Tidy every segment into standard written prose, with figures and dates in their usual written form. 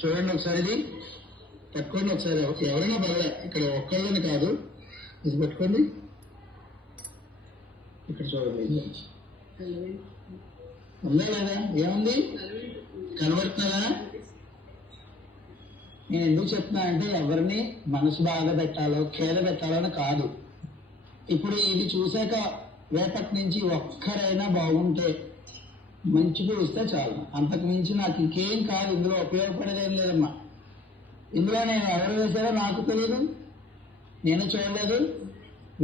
చూడండి ఒకసారి, ఇది పట్టుకోండి ఒకసారి. ఎవరైనా పర్లే, ఇక్కడ ఒక్కళ్ళని కాదు, ఇది పట్టుకోండి. ఇక్కడ చూడండి, ఉందా లేదా? ఏముంది? కనబడుతున్నారా? నేను ఎందుకు చెప్తున్నా అంటే ఎవరిని మనసు బాగా పెట్టాలో కేల పెట్టాలని కాదు. ఇప్పుడు ఇది చూశాక రేపటి నుంచి ఒక్కరైనా బాగుంటే మంచి ఇస్తే చాలు, అంతకు మించి నాకు ఇంకేం కాదు. ఇందులో ఉపయోగపడేదేం లేదమ్మా. ఇందులో నేను ఎవరు వేశారో నాకు తెలియదు, నేను చూడలేదు,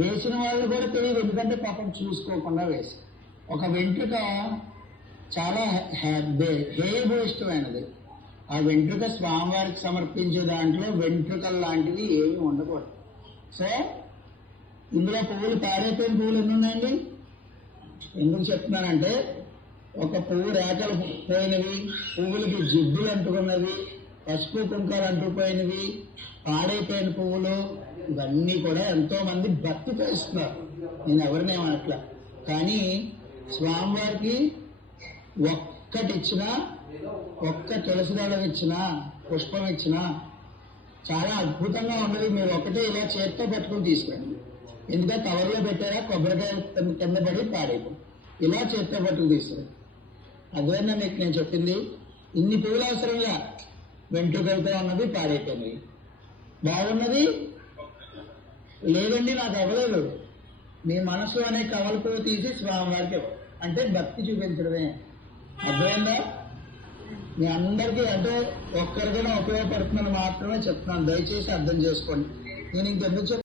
వేసిన వాళ్ళు కూడా తెలియదు. ఎందుకంటే పాపం చూసుకోకుండా వేసి ఒక వెంట్రుక చాలా హేయభూయిష్టమైనది. ఆ వెంట్రుక స్వామివారికి సమర్పించే దాంట్లో వెంట్రుకలు లాంటివి ఏమి ఉండకూడదు. సో ఇందులో పువ్వులు, పాడైపోయిన పువ్వులు ఎన్ని ఉన్నాయండి? ఎందుకు చెప్తున్నానంటే ఒక పువ్వు రేఖలు పోయినవి, పువ్వులకి జిడ్డులు అంటుకున్నవి, పసుపు కుంకాలు అంటుకుపోయినవి, పాడైపోయిన పువ్వులు, ఇవన్నీ కూడా ఎంతో మంది భక్తితో ఇస్తున్నారు. నేను ఎవరినేమనట్లా. కానీ స్వామివారికి ఒక్కటి ఇచ్చినా, ఒక్క తులసి దళం ఇచ్చినా, పుష్పం ఇచ్చినా చాలా అద్భుతంగా ఉన్నది. మీరు ఒకటే ఇలా చేత్తో పట్టుకుని తీసుకురండి. ఎందుకంటే కవర్లో పెట్టారా, కొబ్బరికాయ కింద పడి పాడైపోయి ఇలా చేత్తో పట్టుకు తీసుకురండి. అదేనా మీకు నేను చెప్పింది? ఇన్ని పువ్వులు అవసరంగా వెంట్రుకలతో ఉన్నది పాడైపోయినవి, బాగున్నది లేదండి నాకు అవ్వలేదు. మీ మనసు అనే కవల పువ్వు తీసి స్వామివారికి అంటే భక్తి చూపించడమే. అర్థమైందా? మీ అందరికీ అంటే ఒక్కరికైనా ఉపయోగపడుతుందని మాత్రమే చెప్తున్నాను. దయచేసి అర్థం చేసుకోండి. నేను ఇంకెందుకు